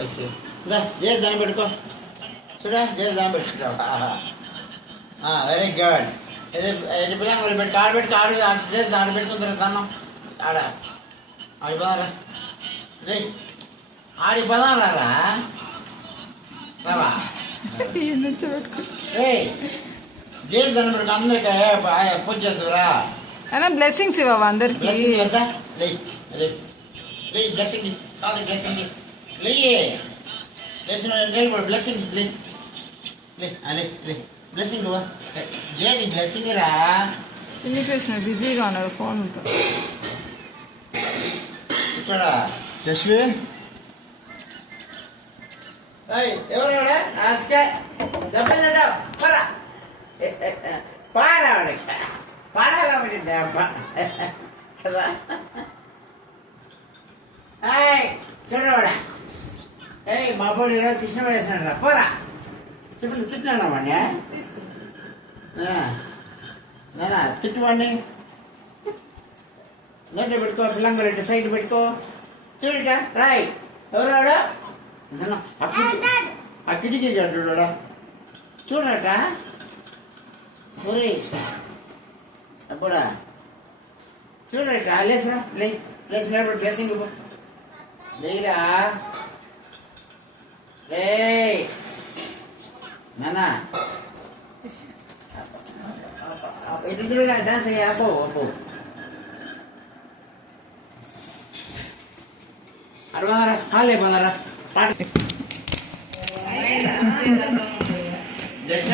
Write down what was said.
చేసి దాన్ని పెట్టుకో చూడా చేసి దాన్ని పెట్టుకుంటావా వెరీ గుడ్ ఇది పిల్లలు పెట్టి కాడు పెట్టి కాడు చేసి దాంట్లో పెట్టుకుంటారు తన్నం ఆడ ఆడి పదారా రే ఆడి పదారా రావా ఏ చేసి దాన్ని పెట్టుకో అందరికీ పూజ చేద్దురా బ్లెస్సింగ్స్ ఇవ్వవా అందరికి బ్లెస్సింగ్ తాతకి బ్లెస్సింగ్ నిలబడు బ్లెస్సింగ్ బ్లెస్సింగ్ జేసి బ్లెస్సింగ్ రా చిన్ని కృష్ణ బిజీగా ఉన్నారు ఫోన్తో ఇక్కడ జస్వి ఎవరు దెబ్బలు పరా పారా పారా దెబ్బ కదా చూడవాడా మా బోడి కృష్ణ వేసాడు రా పోరా చెప్పండి తిట్టినా వాడిని తిట్టువాడిని నోట్లో పెట్టుకో పిల్లంగా రెడ్డి సైడ్ పెట్టుకో చూడట రాయ్ ఎవరాడా ఆ కిటికీ చూడా చూడట ఒరే అప్పుడా చూడట లేసరా లేసిన బ్లెస్సింగ్ లేరా రే నానా ఇటు చూడగా డాన్స్ అయ్యా అబ్బో అబ్బో అటు పోదారా హాలే పోదారా పాట జస్ట్